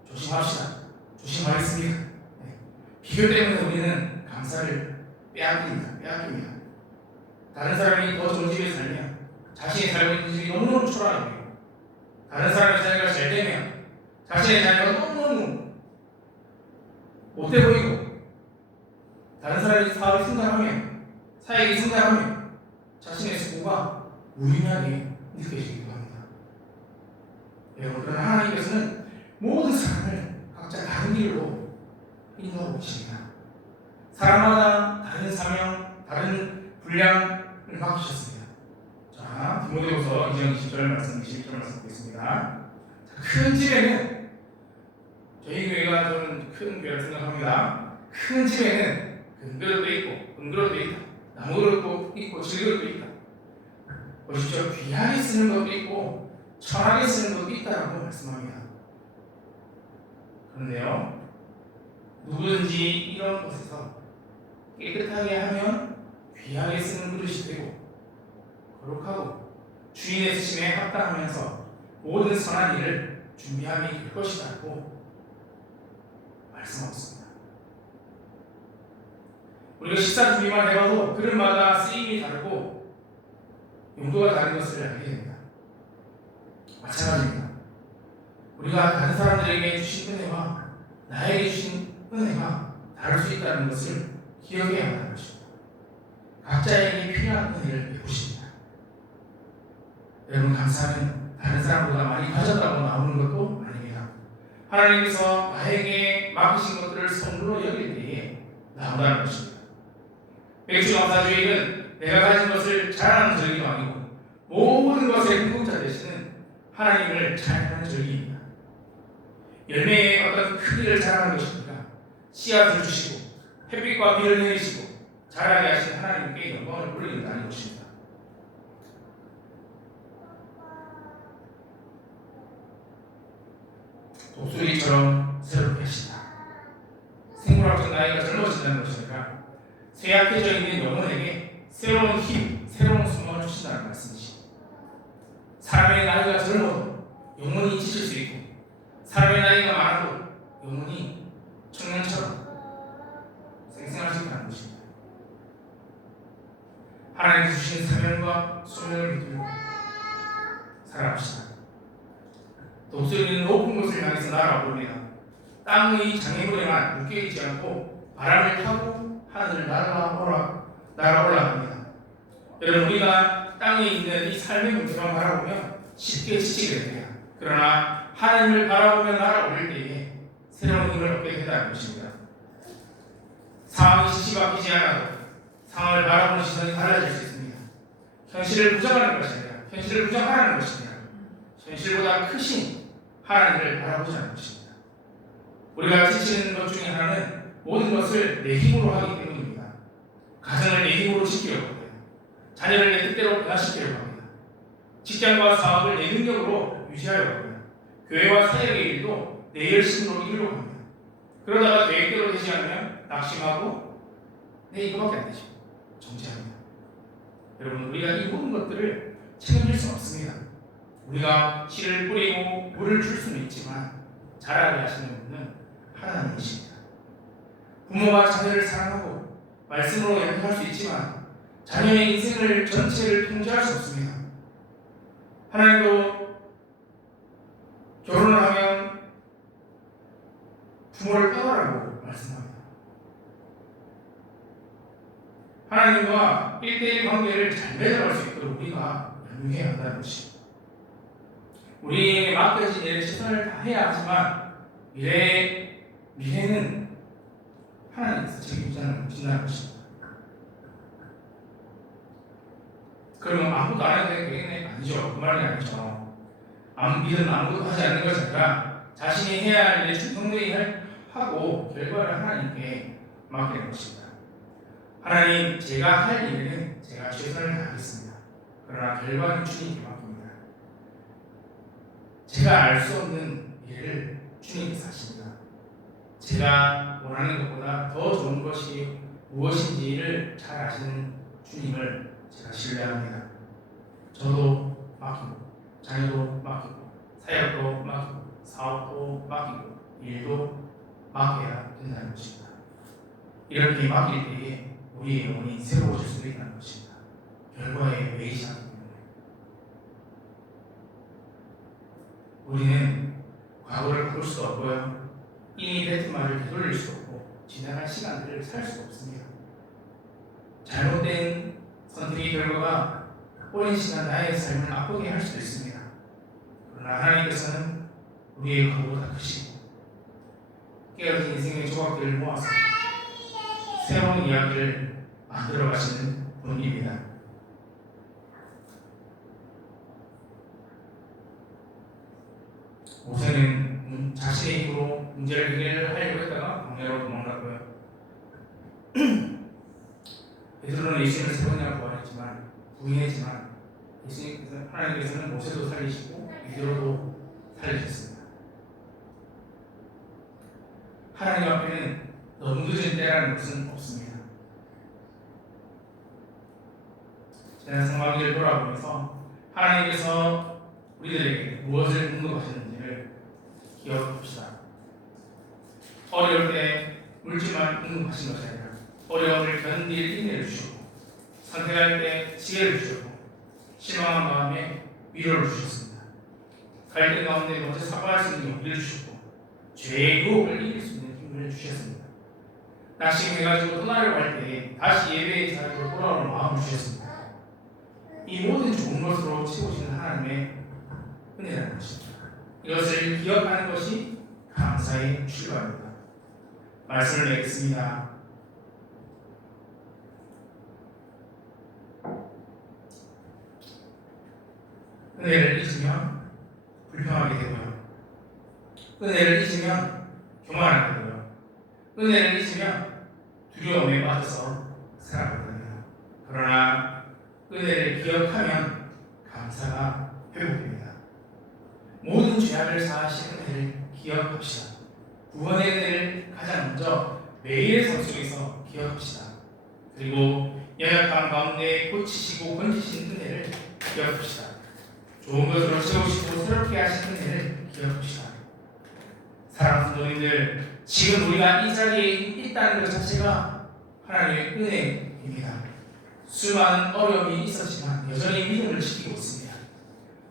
조심합시다. 조심하겠습니다. 네. 비교 때문에 우리는 감사를 빼앗깁니다. 다른 사람이 더 좋은 집에 살면 자신이 살고 있는 집이 너무너무 초라해 보이고, 다른 사람의 자리가 잘 되면 자신의 자리가 너무너무 못돼 보이고, 다른 사람의 사업이 성장하면, 사역이 성장하면 자신의 수고가 무의미하게 느껴지기도 합니다. 여러분, 그러나 하나님께서는 모든 사람을 각자 다른 길로 인도하고 계십니다. 사람마다 다른 사명, 다른 분량을 맡기셨습니다. 자, 디모데후서 2장 20절 말씀, 21절 말씀 보겠습니다. 큰 집에는, 저희 교회가 저는 큰 교회를 생각합니다. 큰 집에는 금그릇도 있고 은그릇도 있다, 나무그릇도 있고 질그릇도 있다. 보십시오. 귀하게 쓰는 것도 있고 천하게 쓰는 것도 있다라고 말씀합니다. 그런데요, 누구든지 이런 곳에서 깨끗하게 하면 귀하게 쓰는 그릇이 되고 거룩하고 주인의 쓰심에 합당하면서 모든 선한 일을 준비함이 될 것이라고 말씀하셨습니다. 우리가 식사 준비만 해봐도 그릇마다 쓰임이 다르고 용도가 다른 것을 알게 됩니다. 마찬가지입니다. 우리가 다른 사람들에게 주신 은혜와 나에게 주신 은혜가 다를 수 있다는 것을 기억해야 한다는 것입니다. 각자에게 필요한 은혜를 베푸십니다. 여러분, 감사는 다른 사람보다 많이 가졌다고 나오는 것도 아닙니다. 하나님께서 나에게 맡기신 것들을 선물로 여길 때에 나온다는 것입니다. 백주감사주의는 내가 가진 것을 자랑하는 절기도 아니고 모든 것의 궁극자 되시는 하나님을 찬양하는 절기입니다. 열매의 어떤 크기를 자랑하는 것입니다. 씨앗을 주시고 햇빛과 비를 내리시고 자라게 하신 하나님께 영광을 돌리는다는 것입니다. 독수리처럼 새롭게 하신다. 생물학적 나이가 젊어진다는 것이 아니라 쇠약해져 있는 영혼에게 새로운 힘, 새로운 소망을 주신다는 말씀이지. 사람의 나이가 젊어도 영혼이 지칠 수 있고 사람의 나이가 많아도 영혼이 청년처럼 생생할 수 있다는 것입니다. 하나님 주신 사명과 소명을 붙들고 살아갑시다. 독수리는 높은 곳을 향해서 날아오릅니다. 땅의 장애물에만 묶여있지 않고 바람을 타고 하늘을 날아올라갑니다. 여러분, 우리가 땅에 있는 이 삶의 문제만 바라보면 쉽게 지치게 됩니다. 그러나 하나님을 바라보며 날아오를 때에 새로운 힘을 얻게 된다는 것입니다. 상황이 지치바뀌지 않아도 상황을 바라보는 시선이 달라질 수 있습니다. 현실을 부정하는 것이 아니라 현실을 부정하는 것이 아니라 현실보다 크신 하나님을 바라보자는 것입니다. 우리가 지치는 것 중에 하나는 모든 것을 내 힘으로 하기 때문입니다. 가정을 내 힘으로 지키려고 합니다. 자녀를 내 뜻대로 변화시키려고 합니다. 직장과 사업을 내 능력으로 유지하려고 합니다. 교회와 사역의 일도 내 열심으로 이루려고 합니다. 그러다가 계획대로 되지 않으면 낙심하고 이거밖에 안 되죠. 정지합니다. 여러분, 우리가 이 모든 것들을 책임질 수는 없습니다. 우리가 씨를 뿌리고 물을 줄 수는 있지만 자라게 하시는 분은 하나님이십니다. 부모가 자녀를 사랑하고 말씀으로 양육할 수 있지만 자녀의 인생을 전체를 통제할 수 없습니다. 하나님도 결혼을 하면 부모를 떠나라고 말씀합니다. 하나님과 1대1 관계를 잘 맺어갈 수 있도록 우리가 연구해야 한다는 것입니다. 우리에게 맡겨진 일에 최선을 다해야 하지만 미래는 하나님께서 책임진다는 것입니다. 그러면 아무것도 안 해도 되겠네? 아니죠. 그 말이 아니죠. 믿음 아무것도 하지 않는 것이 아니라 자신이 해야 할 일에 충성되게 하고 결과를 하나님께 맡기는 것입니다. 하나님, 제가 할 일에는 제가 최선을 다하겠습니다. 그러나 결과는 주님께 맡깁니다. 제가 알 수 없는 일을 주님께서 하십니다. 제가 원하는 것보다 더 좋은 것이 무엇인지를 잘 아시는 주님을 제가 신뢰합니다. 저도 맡기고, 자녀도 맡기고, 사역도 맡기고, 사업도 맡기고, 일도 맡겨야 된다는 것입니다. 이렇게 맡길 때에 우리의 영혼이 새로워질 수 있다는 것입니다. 결과에 매이지 않기 때문에. 우리는 과거를 바꿀 수도 없고요. 이미 뱉은 말을 되돌릴 수도 없고 지나간 시간들을 살 수도 없습니다. 잘못된 선택의 결과가 오랜 시간 나의 삶을 나쁘게 할 수도 있습니다. 그러나 하나님께서는 우리의 과거보다 크시고 깨어진 인생의 조각들을 모아서 새로운 이야기를 만들어 가시는 분입니다. 모세는 자신의 힘으로 문제를 해결하려고 했다가 광야로 도망갔고요. 베드로는 예수님을 세 번이나 부활했지만 부인했지만 하나님께서는 모세도 살리시고 베드로도 살리셨습니다. 하나님 앞에는 너무 늦은 때라는 것은 없습니다. 지난 상반기를 돌아보면서 하나님께서 우리들에게 무엇을 공급하셨는지를 기억합시다. 어려울 때 물질만 공급하신 것이 아니라 어려움을 견딜 힘을 주셨고, 선택할 때 지혜를 주셨고, 실망한 마음에 위로를 주셨습니다. 갈등 가운데 먼저 사과할 수 있는 용기를 주셨고, 죄의 유혹을 이길 수 있는 힘을 주셨습니다. 낙심해가지고 떠나려고 할 때 다시 예배의 자리로 돌아오는 마음을 주셨습니다. 이 모든 좋은 것으로 채우시는 하나님의 은혜라는 것입니다. 이것을 기억하는 것이 감사의 출발입니다. 말씀을 맺겠습니다. 은혜를 잊으면 불평하게 되고요. 은혜를 잊으면 교만하게 되고요. 은혜를 잊으면 두려움에 빠져서 살아가거든요. 그러나 은혜를 기억하면 감사가 회복됩니다. 모든 죄악을 사하신 은혜를 기억합시다. 구원의 은혜를 가장 먼저 매일의 삶 속에서 기억합시다. 그리고 연약함 가운데 고치시고 건지신 은혜를 기억합시다. 좋은 것으로 채우시고 새롭게 하신 은혜를 기억합시다. 사랑하는 성도님들, 지금 우리가 이 자리에 있다는 것 자체가 하나님의 은혜입니다. 수많은 어려움이 있었지만 여전히 믿음을 지키고 있습니다.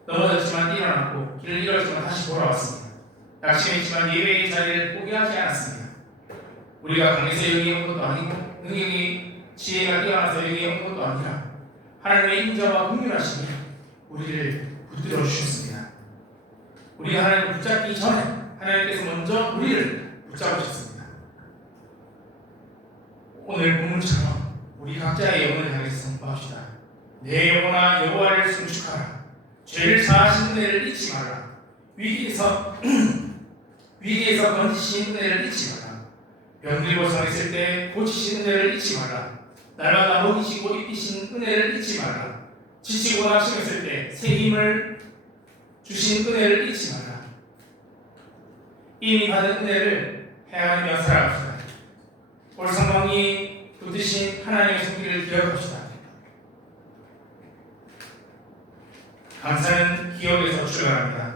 넘어졌지만 일어났고, 길을 잃었지만 다시 돌아왔습니다. 낙심했지만 예배의 자리를 포기하지 않았습니다. 우리가 강해서 여기 온 것도 아니고, 능력이 지혜가 뛰어나서 여기 온 것도 아니라 하나님의 인자와 긍휼하심이 우리를 붙들어 주셨습니다. 우리가 하나님을 붙잡기 전에 하나님께서 먼저 우리를 붙잡으셨습니다. 오늘 본문처럼 우리 각자의 영혼을 향해서 선포합시다. 내 영혼아 여호와를 송축하라. 죄를 사하신 은혜를 잊지 말라. 위기에서 건지신 은혜를 잊지 말라. 병들고 상했을 때 고치신 은혜를 잊지 말라. 날마다 먹이시고 입히신 은혜를 잊지 말라. 지치고 낙심했을 때 새 힘을 주신 은혜를 잊지 말라. 이미 받은 은혜를 헤아리며 살아갑시다. 올 상황이 붙드신 하나님의 손길을 기억합시다. 감사는 기억에서 출발합니다.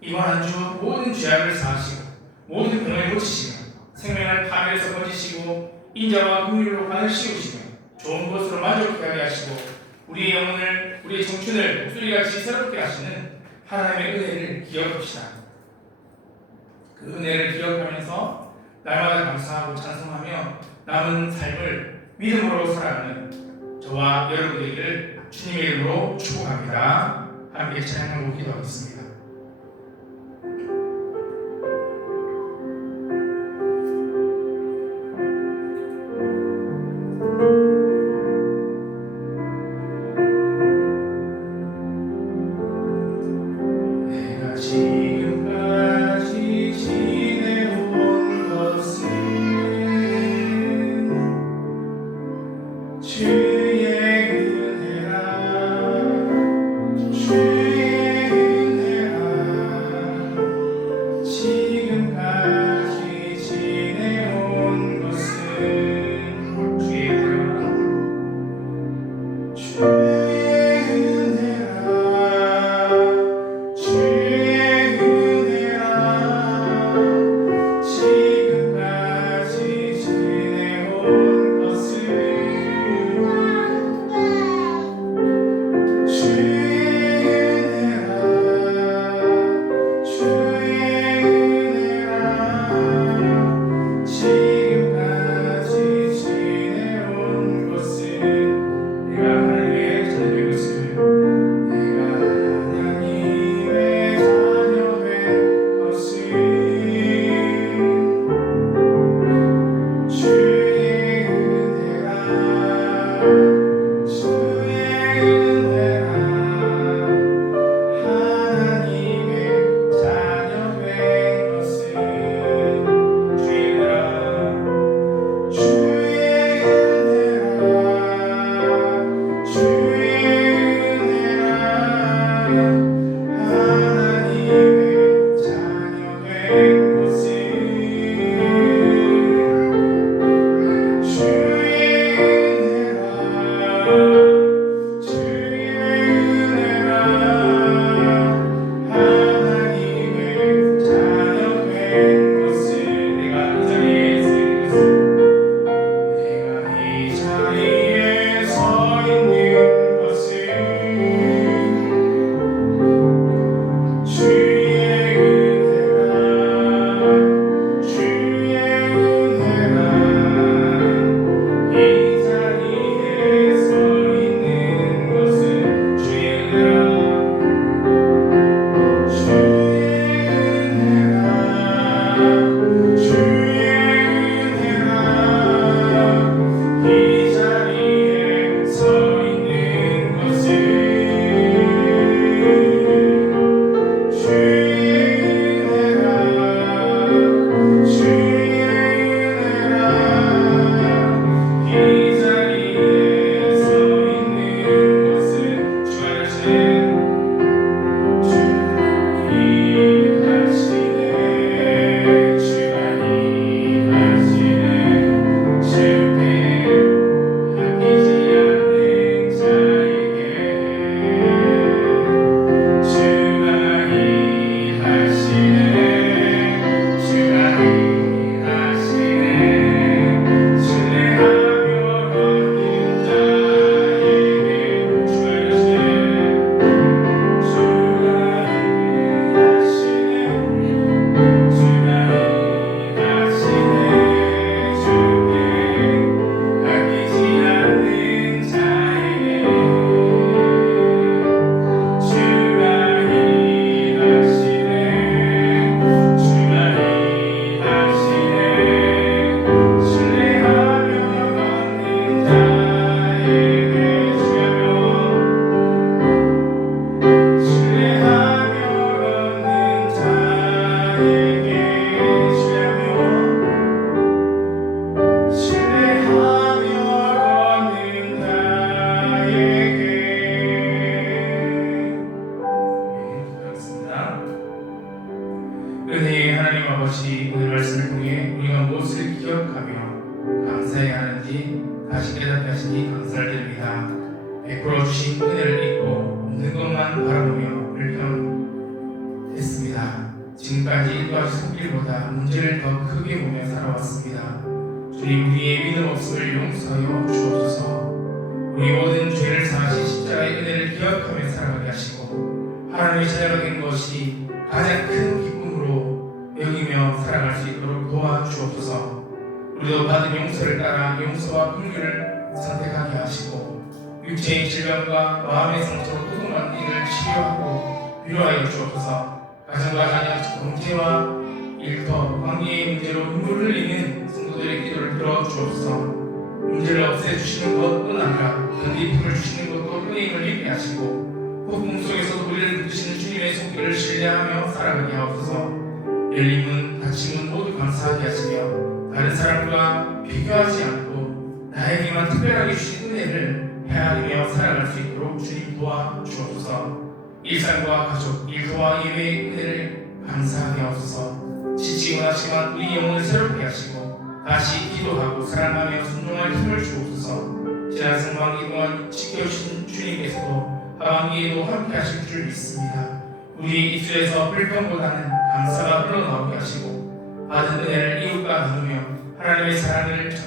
이번 한 주 모든 죄악을 사하시고 모든 병을 고치시며 생명을 파멸에서 건지시고 인자와 긍휼로 관을 씌우시며 좋은 것으로 만족하게 하시고 우리의 영혼을, 우리의 청춘을 목소리같이 새롭게 하시는 하나님의 은혜를 기억합시다. 그 은혜를 기억하면서 날마다 감사하고 찬송하며 남은 삶을 믿음으로 살아가는 저와 여러분 되기를 주님의 이름으로 축복합니다. 함께 찬양하고 기도하겠습니다. 주의 은혜라 나에게 신뢰하며 걷는 나에게. 기도하겠습니다. 은혜의 하나님 아버지, 오늘 말씀을 통해 우리가 무엇을 기억하며 감사해야 하는지 다시 깨닫게 하시니 감사를 드립니다. 베풀어 주신 은혜를 잊고 없는 것만 바라보며 불평했습니다. 지금까지 일과시 속일보다 문제를 더 크게 보며 살아왔습니다. 주님, 우리의 믿음 없음을 용서하여 주옵소서. 우리 모든 죄를 사하신 십자가의 은혜를 기억하며 살아가게 하시고 하나님의 자녀가 된 것이 가장 큰 기쁨으로 여기며 살아갈 수 있도록 도와주옵소서. 우리도 받은 용서를 따라 용서와 긍휼을 선택하게 하시고 육체의 질병과 마음의 상처로 고통받는 이를 치료하고 위로하여 주옵소서. 가정과 자녀, 경제와 일터, 관계의 문제로 눈물을 흘리는 성도들의 기도를 들어주옵소서. 문제를 없애주시는 것뿐 아니라 견디힘을 주시는 것도 은혜임을 믿게 하시고 폭풍 속에서도 우리를 붙드시는 주님의 손길을 신뢰하며 살아가게 하옵소서. 열린 문, 닫힌 문 모두 감사하게 하시며 다른 사람과 비교하지 않고 나에게만 특별하게 주신 은혜를 헤아리며 살아갈 수 있도록 주님 도와주옵소서. 일상과 가족, 일터와 예배의 은혜를 감사하게 하옵소서. 지치고 나시면 우리 영혼을 새롭게 하시고 다시 기도하고 사랑하며 순종할 힘을 주옵소서. 지난 상반기 동안 지켜주신 주님께서도 하반기에도 함께 하실 줄 믿습니다. 우리 입술에서 불평보다는 감사가 흘러나오게 하시고 받은 은혜를 이웃과 나누며 하나님의 사랑을 전하시옵소서.